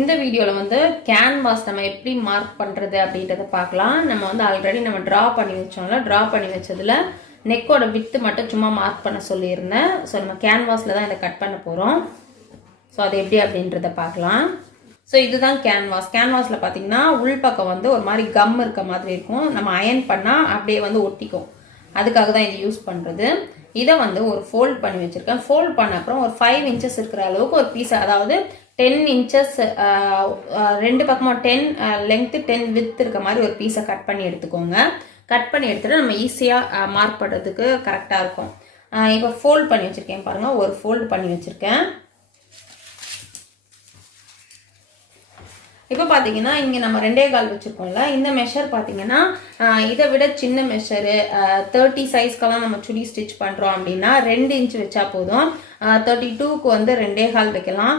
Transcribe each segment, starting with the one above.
இந்த வீடியோவில் வந்து கேன்வாஸ் நம்ம எப்படி மார்க் பண்ணுறது அப்படின்றத பார்க்கலாம். நம்ம வந்து ஆல்ரெடி நம்ம ட்ரா பண்ணி வச்சோம்ல, ட்ரா பண்ணி வச்சதில் நெக்கோட வித்து மட்டும் சும்மா மார்க் பண்ண சொல்லியிருந்தேன். ஸோ நம்ம கேன்வாஸில் தான் இதை கட் பண்ண போகிறோம். ஸோ அது எப்படி அப்படின்றத பார்க்கலாம். ஸோ இதுதான் கேன்வாஸ். கேன்வாஸில் பார்த்தீங்கன்னா உள்பக்கம் வந்து ஒரு மாதிரி கம் இருக்க மாதிரி இருக்கும். நம்ம அயன் பண்ணால் அப்படியே வந்து ஒட்டிக்கும். அதுக்காக தான் இது யூஸ் பண்ணுறது. இதை வந்து ஒரு ஃபோல்ட் பண்ணி வச்சுருக்கேன். ஃபோல்ட் பண்ண அப்புறம் ஒரு 5 இன்ச்சஸ் இருக்கிற அளவுக்கு ஒரு பீஸ், அதாவது 10 இன்ச்சஸ் ரெண்டு பக்கமாக 10 லென்த்து 10 வித் இருக்க மாதிரி ஒரு பீஸை கட் பண்ணி எடுத்துக்கோங்க. கட் பண்ணி எடுத்துகிட்டு நம்ம ஈஸியாக மார்க் பண்ணுறதுக்கு கரெக்டாக இருக்கும். இப்போ ஃபோல்ட் பண்ணி வச்சுருக்கேன் பாருங்கள், ஒரு ஃபோல்டு பண்ணி வச்சுருக்கேன். இப்போ பார்த்தீங்கன்னா இங்கே நம்ம 2.25 வச்சுருக்கோம்ல, இந்த மெஷர் பார்த்தீங்கன்னா இதை விட சின்ன மெஷரு 30 சைஸ்க்கெல்லாம் நம்ம சுடி ஸ்டிச் பண்ணுறோம் அப்படின்னா 2 இன்ச் வச்சா போதும். 32க்கு வந்து 2.25 வைக்கலாம்,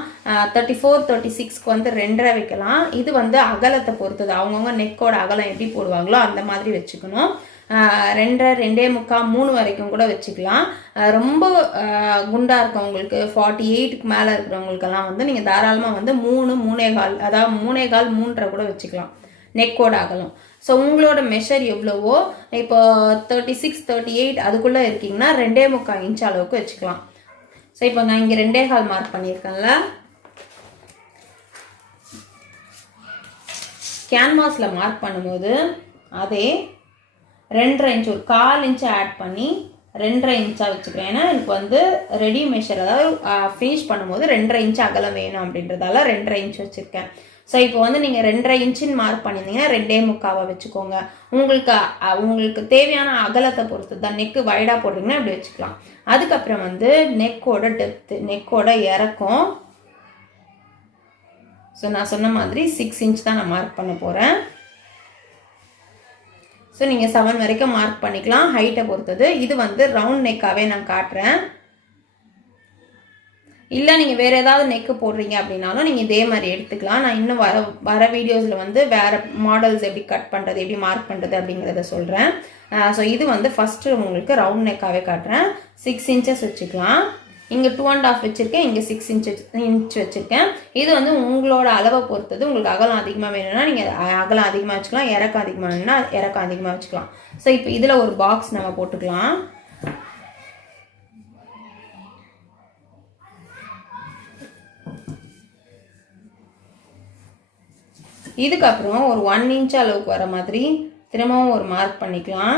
34 36க்கு வந்து 2.5 வைக்கலாம். இது வந்து அகலத்தை பொறுத்தது, அவங்கவுங்க நெக்கோட அகலம் எப்படி போடுவாங்களோ அந்த மாதிரி வச்சுக்கணும். 2.5 2.25 3 வரைக்கும் கூட வச்சுக்கலாம். ரொம்ப குண்டாக இருக்கவங்களுக்கு 48க்கு மேலே இருக்கிறவங்களுக்கெல்லாம் வந்து நீங்கள் தாராளமாக வந்து 3 3.25, அதாவது 3.25 3.5 கூட வச்சுக்கலாம் நெக்கோட அகலம். ஸோ உங்களோட மெஷர் எவ்வளவோ, இப்போ 36 38 அதுக்குள்ளே இருக்கீங்கன்னா 2.25 இன்ச் அளவுக்கு வச்சுக்கலாம். ஸோ இப்போ நான் இங்கே 2.25 மார்க் பண்ணியிருக்கேன்ல, கேன்வாஸில் மார்க் பண்ணும்போது அதே 2.5 இன்ச், ஒரு 1/4 இன்ச்சு ஆட் பண்ணி 2.5 இன்ச்சாக வச்சுக்கிறேன். ஏன்னா எனக்கு வந்து ரெடி மெஷர், அதாவது ஃபினிஷ் பண்ணும்போது 2.5 இன்ச் அகலம் வேணும் அப்படின்றதால 2.5 இன்ச் வச்சுருக்கேன். ஸோ இப்போ வந்து நீங்கள் 2.5 இன்ச்சுன்னு மார்க் பண்ணியிருந்தீங்கன்னா 2.25 வச்சுக்கோங்க. உங்களுக்கு தேவையான அகலத்தை பொறுத்து தான். நெக்கு வைடாக போடுறீங்கன்னா இப்படி வச்சுக்கலாம். அதுக்கப்புறம் வந்து நெக்கோட டெப்த்து, நெக்கோட இறக்கம். ஸோ நான் சொன்ன மாதிரி 6 இன்ச் தான் நான் மார்க் பண்ண போகிறேன். ஸோ நீங்கள் 7 வரைக்கும் மார்க் பண்ணிக்கலாம், ஹைட்டை பொறுத்தது. இது வந்து ரவுண்ட் நெக்காகவே நான் காட்டுறேன். இல்லை நீங்கள் வேறு ஏதாவது நெக்கு போடுறீங்க அப்படின்னாலும் நீங்கள் இதே மாதிரி எடுத்துக்கலாம். நான் இன்னும் வர வீடியோஸில் வந்து வேறு மாடல்ஸ் எப்படி கட் பண்ணுறது, எப்படி மார்க் பண்ணுறது அப்படிங்கிறத சொல்கிறேன். ஸோ இது வந்து ஃபஸ்ட்டு உங்களுக்கு ரவுண்ட் நெக்காகவே காட்டுறேன். 6 இன்ச்சஸ் வச்சுக்கலாம். இங்கே 2.5 வச்சுருக்கேன், இங்கே 6 இன்ச் வச்சுருக்கேன். இது வந்து உங்களோட அளவை பொறுத்தது. உங்களுக்கு அகலம் அதிகமாக வேணும்னா நீங்கள் அகலம் அதிகமாக வச்சுக்கலாம், இறக்கம் அதிகமாக வேணும்னா இறக்கம் அதிகமாக வச்சுக்கலாம். ஸோ இப்போ இதில் ஒரு பாக்ஸ் நம்ம போட்டுக்கலாம். இதுக்கப்புறம் ஒரு 1 இன்ச் அளவுக்கு வர மாதிரி திரும்பவும் ஒரு மார்க் பண்ணிக்கலாம்.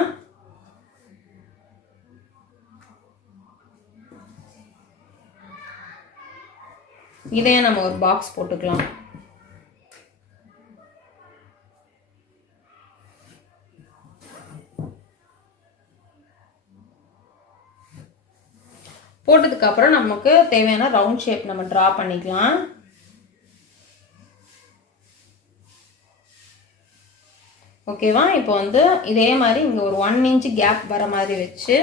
இதையே நம்ம ஒரு பாக்ஸ் போட்டுக்கலாம். போட்டதுக்கு அப்புறம் நமக்கு தேவையான ரவுண்ட் ஷேப் நம்ம டிரா பண்ணிக்கலாம். ஓகேவா? இப்போ வந்து இதே மாதிரி இங்கே ஒரு 1 இன்ச் கேப் வர மாதிரி வச்சு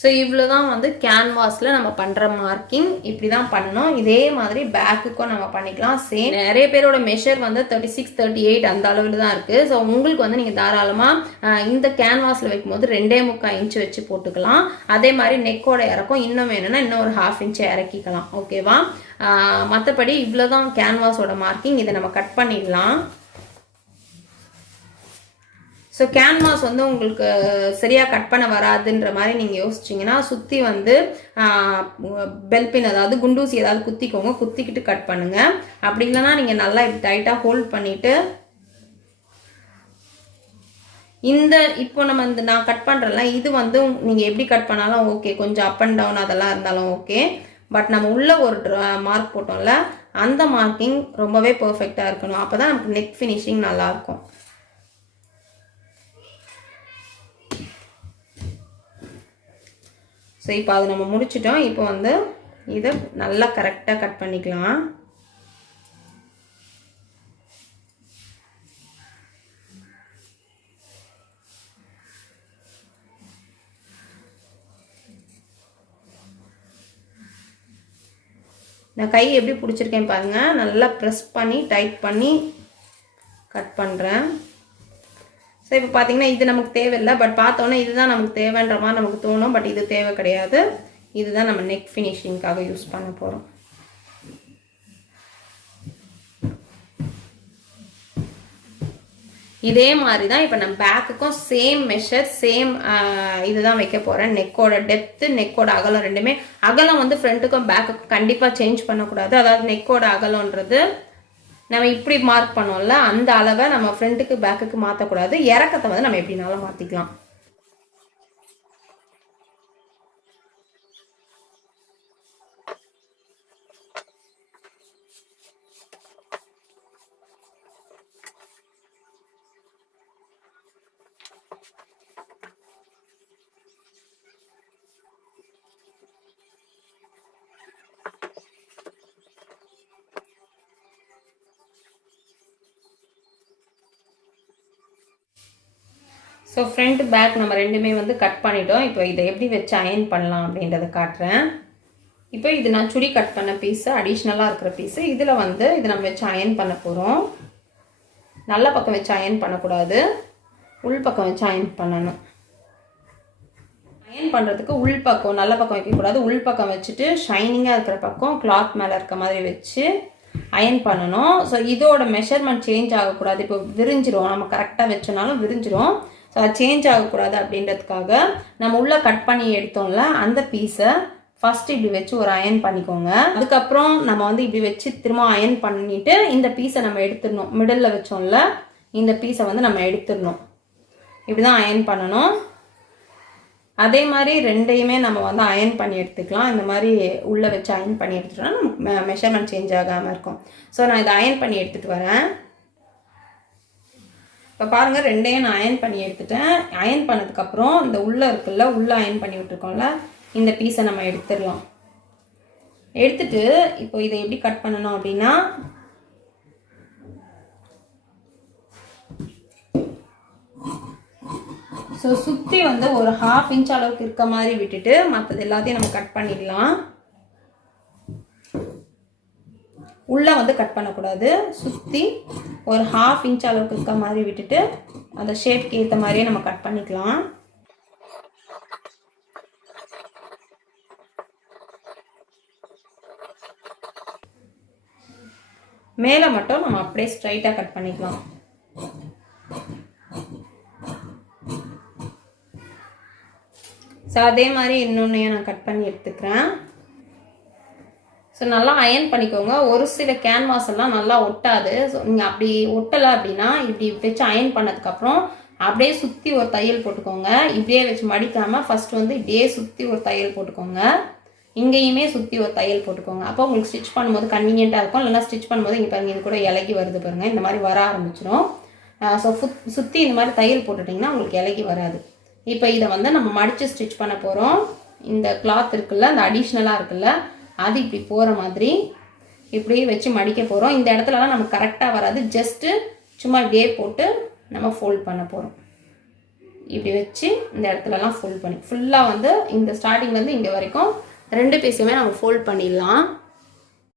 ஸோ இவ்வளோ தான் வந்து கேன்வாஸில் நம்ம பண்ணுற மார்க்கிங். இப்படி தான் பண்ணணும். இதே மாதிரி பேக்குக்கும் நம்ம பண்ணிக்கலாம். சேம் நிறைய பேரோட மெஷர் வந்து 36 38 அந்த அளவில் தான் இருக்குது. ஸோ உங்களுக்கு வந்து நீங்கள் தாராளமாக இந்த கேன்வாஸில் வைக்கும்போது 2.25 இன்ச் வச்சு போட்டுக்கலாம். அதே மாதிரி நெக்கோட இறக்கம் இன்னும் வேணும்னா இன்னும் ஒரு 1/2 இன்ச்சு இறக்கிக்கலாம். ஓகேவா? மற்றபடி இவ்வளோ தான் கேன்வாஸோட மார்க்கிங். இதை நம்ம கட் பண்ணிடலாம். ஸோ கேன்வாஸ் வந்து உங்களுக்கு சரியாக கட் பண்ண வராதுன்ற மாதிரி நீங்கள் யோசிச்சிங்கன்னா சுற்றி வந்து பெல்பின், அதாவது குண்டூசி ஏதாவது குத்திக்கோங்க, குத்திக்கிட்டு கட் பண்ணுங்கள். அப்படி இல்லைன்னா நீங்கள் நல்லா இப்படி டைட்டாக ஹோல்ட் பண்ணிவிட்டு இப்போ நம்ம நான் கட் பண்ணுறேன்ல, இது வந்து நீங்கள் எப்படி கட் பண்ணாலும் ஓகே, கொஞ்சம் அப் அண்ட் டவுன் அதெல்லாம் இருந்தாலும் ஓகே. பட் நம்ம உள்ள ஒரு மார்க் போட்டோம்ல, அந்த மார்க்கிங் ரொம்பவே பர்ஃபெக்டாக இருக்கணும். அப்போ தான் நமக்கு நெக் ஃபினிஷிங் நல்லாயிருக்கும். ஸோ இப்போ அதை நம்ம முடிச்சிட்டோம். இப்போ வந்து இதை நல்லா கரெக்டாக கட் பண்ணிக்கலாம். நான் கை எப்படி பிடிச்சிருக்கேன் பாருங்கள். நல்லா ப்ரெஸ் பண்ணி டைட் பண்ணி கட் பண்ணுறேன். ஸோ இப்போ பார்த்தீங்கன்னா இது நமக்கு தேவையில்லை. பட் பார்த்தோன்னே இதுதான் நமக்கு தேவைன்ற மாதிரி நமக்கு தோணும். பட் இது தேவை கிடையாது. இதுதான் நம்ம நெக் ஃபினிஷிங்காக யூஸ் பண்ண போகிறோம். இதே மாதிரி தான் இப்போ நம்ம பேக்குக்கும் சேம் மெஷர் சேம் இதுதான் வைக்க போகிறேன். நெக்கோட டெப்த்து நெக்கோட அகலம் ரெண்டுமே. அகலம் வந்து ஃப்ரண்ட்டுக்கும் பேக்குக்கும் கண்டிப்பாக சேஞ்ச் பண்ணக்கூடாது. அதாவது நெக்கோட அகலன்றது நம்ம இப்படி மார்க் பண்ணோம்ல, அந்த அளவை நம்ம ஃப்ரண்ட்டுக்கு பேக்குக்கு மாற்றக்கூடாது. இறக்கத்தை வந்து நம்ம எப்படினாலும் மாற்றிக்கலாம். ஸோ ஃப்ரண்ட் பேக் நம்ம ரெண்டுமே வந்து கட் பண்ணிட்டோம். இப்போ இதை எப்படி வச்சு அயன் பண்ணலாம் அப்படின்றத காட்டுறேன். இப்போ இது நான் சுடி கட் பண்ண பீஸு, அடிஷ்னலாக இருக்கிற பீஸு. இதில் வந்து இது நம்ம வச்சு அயன் பண்ண போகிறோம். நல்ல பக்கம் வச்சு அயன் பண்ணக்கூடாது, உள் பக்கம் வச்சு அயன் பண்ணணும். அயன் பண்ணுறதுக்கு உள் பக்கம் நல்ல பக்கம் வைக்கக்கூடாது, உள் பக்கம் வச்சுட்டு ஷைனிங்காக இருக்கிற பக்கம் கிளாத் மேலே இருக்க மாதிரி வச்சு அயன் பண்ணணும். ஸோ இதோட மெஷர்மெண்ட் சேஞ்ச் ஆகக்கூடாது. இப்போ விரிஞ்சிரும், நம்ம கரெக்டாக வச்சோனாலும் விரிஞ்சிரும். ஸோ அது சேஞ்ச் ஆகக்கூடாது அப்படின்றதுக்காக நம்ம உள்ளே கட் பண்ணி எடுத்தோம்ல அந்த பீஸை ஃபஸ்ட்டு இப்படி வச்சு ஒரு அயன் பண்ணிக்கோங்க. அதுக்கப்புறம் நம்ம வந்து இப்படி வச்சு திரும்ப அயன் பண்ணிவிட்டு இந்த பீஸை நம்ம எடுத்துடணும். மிடில் வச்சோம்ல இந்த பீஸை வந்து நம்ம எடுத்துடணும். இப்படி தான் அயன் பண்ணணும். அதே மாதிரி ரெண்டையுமே நம்ம வந்து அயன் பண்ணி எடுத்துக்கலாம். இந்த மாதிரி உள்ளே வச்சு அயன் பண்ணி எடுத்துட்டோம்னா நமக்கு மெஷர்மெண்ட் சேஞ்ச் ஆகாமல் இருக்கும். ஸோ நான் இதை அயன் பண்ணி எடுத்துகிட்டு வரேன். இப்போ பாருங்கள், ரெண்டையும் நான் அயன் பண்ணி எடுத்துட்டேன். அயன் பண்ணதுக்கப்புறம் இந்த உள்ளே இருக்குல்ல, உள்ளே அயன் பண்ணி விட்டுருக்கோம்ல, இந்த பீஸை நம்ம எடுத்துடலாம். எடுத்துட்டு இப்போ இதை எப்படி கட் பண்ணணும் அப்படின்னா, ஸோ சுற்றி வந்து ஒரு 1/2 இன்ச் அளவுக்கு இருக்க மாதிரி விட்டுட்டு மற்றது எல்லாத்தையும் நம்ம கட் பண்ணிடலாம். உள்ளே வந்து கட் பண்ணக்கூடாது, சுற்றி ஒரு 1/2 இன்ச் அளவுக்கு இருக்க மாதிரி விட்டுட்டு அந்த ஷேப்க்கு ஏற்ற மாதிரியே நம்ம கட் பண்ணிக்கலாம். மேலே மட்டும் நம்ம அப்படியே ஸ்ட்ரைட்டாக கட் பண்ணிக்கலாம். ஸோ அதே மாதிரி இன்னொன்னையும் நான் கட் பண்ணி எடுத்துக்கிறேன். ஸோ நல்லா அயன் பண்ணிக்கோங்க. ஒரு சில கேன்வாஸ் எல்லாம் நல்லா ஒட்டாது. ஸோ நீங்கள் அப்படி ஒட்டலை அப்படின்னா இப்படி வச்சு அயன் பண்ணதுக்கப்புறம் அப்படியே சுற்றி ஒரு தையல் போட்டுக்கோங்க. இப்படியே வச்சு மடிக்காமல் ஃபஸ்ட்டு வந்து இப்படியே சுற்றி ஒரு தையல் போட்டுக்கோங்க. இங்கேயுமே சுற்றி ஒரு தையல் போட்டுக்கோங்க. அப்போ உங்களுக்கு ஸ்டிச் பண்ணும்போது கன்வீனியண்ட்டாக இருக்கும். இல்லைனா ஸ்டிச் பண்ணும்போது இங்கே பாருங்கள், இது கூட இலகி வருது பாருங்கள், இந்த மாதிரி வர ஆரம்பிச்சிடும். ஸோ சுற்றி இந்த மாதிரி தையல் போட்டுட்டிங்கன்னா உங்களுக்கு இலகி வராது. இப்போ இதை வந்து நம்ம மடித்து ஸ்டிச் பண்ண போகிறோம். இந்த கிளாத் இருக்குல்ல, அந்த அடிஷ்னலாக இருக்குல்ல, அது இப்படி போகிற மாதிரி இப்படியே வச்சு மடிக்க போகிறோம். இந்த இடத்துலலாம் நமக்கு கரெக்டாக வராது. ஜஸ்ட்டு சும்மா இப்படியே போட்டு நம்ம ஃபோல்ட் பண்ண போகிறோம். இப்படி வச்சு இந்த இடத்துலலாம் ஃபோல்ட் பண்ணி ஃபுல்லாக வந்து இந்த ஸ்டார்டிங்லேருந்து இங்கே வரைக்கும் ரெண்டு பீஸுமே நம்ம ஃபோல்ட் பண்ணிடலாம்.